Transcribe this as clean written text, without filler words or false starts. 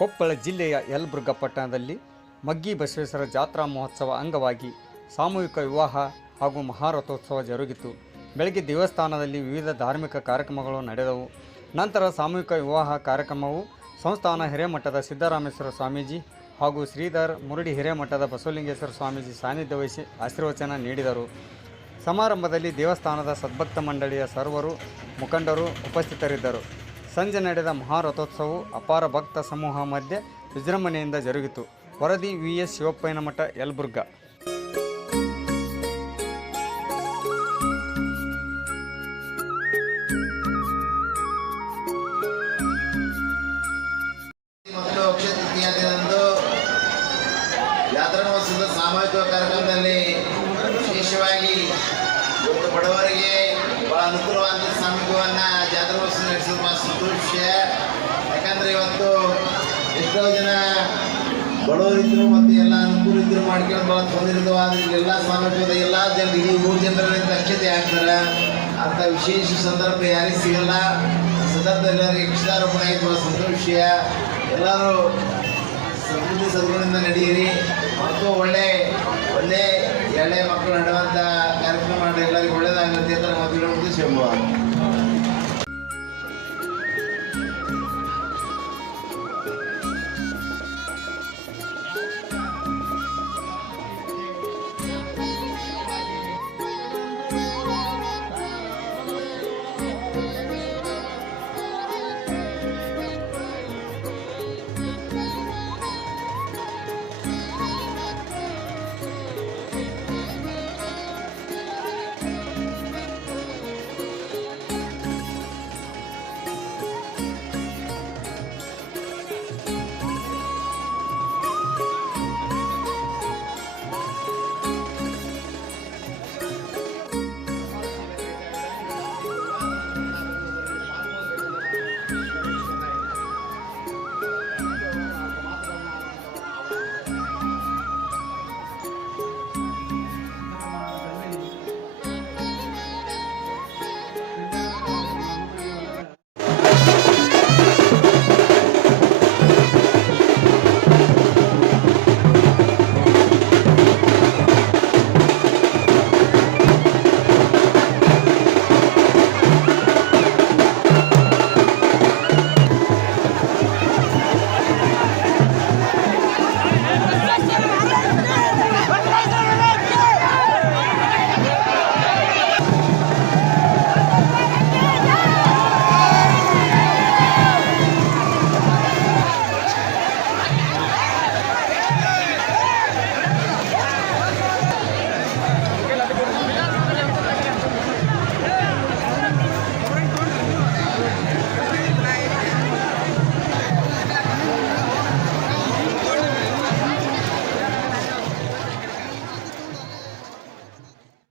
ಕೊಪ್ಪಳ ಜಿಲ್ಲೆಯ ಯಲಬುರ್ಗಾ ಪಟ್ಟಣದಲ್ಲಿ ಮಗ್ಗಿ ಬಸವೇಶ್ವರ ಜಾತ್ರಾ ಮಹೋತ್ಸವ ಅಂಗವಾಗಿ ಸಾಮೂಹಿಕ ವಿವಾಹ ಹಾಗೂ ಮಹಾರಥೋತ್ಸವ ಜರುಗಿತು. ಬೆಳಗ್ಗೆ ದೇವಸ್ಥಾನದಲ್ಲಿ ವಿವಿಧ ಧಾರ್ಮಿಕ ಕಾರ್ಯಕ್ರಮಗಳು ನಡೆದವು. ನಂತರ ಸಾಮೂಹಿಕ ವಿವಾಹ ಕಾರ್ಯಕ್ರಮವು ಸಂಸ್ಥಾನ ಹಿರೇಮಠದ ಸಿದ್ದರಾಮೇಶ್ವರ ಸ್ವಾಮೀಜಿ ಹಾಗೂ ಶ್ರೀಧರ್ ಮುರುಡಿ ಹಿರೇಮಠದ ಬಸವಲಿಂಗೇಶ್ವರ ಸ್ವಾಮೀಜಿ ಸಾನ್ನಿಧ್ಯ ವಹಿಸಿ ಆಶೀರ್ವಚನ ನೀಡಿದರು. ಸಮಾರಂಭದಲ್ಲಿ ದೇವಸ್ಥಾನದ ಸದ್ಭಕ್ತ ಮಂಡಳಿಯ ಸರ್ವರು ಮುಖಂಡರು ಉಪಸ್ಥಿತರಿದ್ದರು. ಸಂಜೆ ನಡೆದ ಮಹಾರಥೋತ್ಸವವು ಅಪಾರ ಭಕ್ತ ಸಮೂಹ ಮಧ್ಯೆ ವಿಜೃಂಭಣೆಯಿಂದ ಜರುಗಿತು. ವರದಿ ವಿ.ಎಸ್. ಶಿವಪ್ಪಯ್ಯನಮಠ, ಯಲಬುರ್ಗಾ. ಮತ್ತು ಅಕ್ಷಯ ತೃತೀಯ ದಿನದಂದು ಜಾತ್ರಾ ಮಹೋತ್ಸವದ ಸಾಮೂಹಿಕ ಕಾರ್ಯಕ್ರಮದಲ್ಲಿ ವಿಶೇಷವಾಗಿ ಒಂದು ಬಡವರಿಗೆ ಬಹಳ ಅನುಕೂಲವಾದ ಸಾಮೂಹಿಕವನ್ನು ಜಾತ್ರಾ ಮಹೋತ್ಸವ ನಡೆಸೋದು ಬಹಳ ಸಂತೋಷ. ಯಾಕಂದರೆ ಇವತ್ತು ಎಷ್ಟೋ ಜನ ಬಡವರಿದ್ದರು ಮತ್ತು ಎಲ್ಲ ಅನುಕೂಲ ಇದ್ದರು ಮಾಡ್ಕೊಂಡು ಭಾಳ ತೊಂದರೆ ಇದ್ದವು. ಆದರೆ ಎಲ್ಲ ಸಾಮೂಹಿಕದ ಎಲ್ಲ ಜನರಿಗೆ 3 ಜನರಿಂದ ಅಕ್ಷತೆ ಹಾಕ್ತಾರೆ. ಅಂಥ ವಿಶೇಷ ಸಂದರ್ಭ ಯಾರಿಗೆ ಸಿಗಲ್ಲ. ಸಂದರ್ಭ ಎಲ್ಲರಿಗೆ ಅಕ್ಷತಾರೋಪಣೆ ಆಗಿ ಭಾಳ ಸಂತೋಷ. ಎಲ್ಲರೂ ಸಮೃದ್ಧಿ ಸದ್ಗುಣದಿಂದ ನಡೆಯಿರಿ ಮತ್ತು ಒಳ್ಳೆ ಎಳೆ ಮಕ್ಕಳು ನಡೆಯುವಂಥ ಕಾರ್ಯಕ್ರಮ ಮಾಡಿ ಎಲ್ಲರಿಗೂ ಒಳ್ಳೆಯದಾಗುತ್ತೆ ಅಂತ ಮದುವೆ ಶಿವ.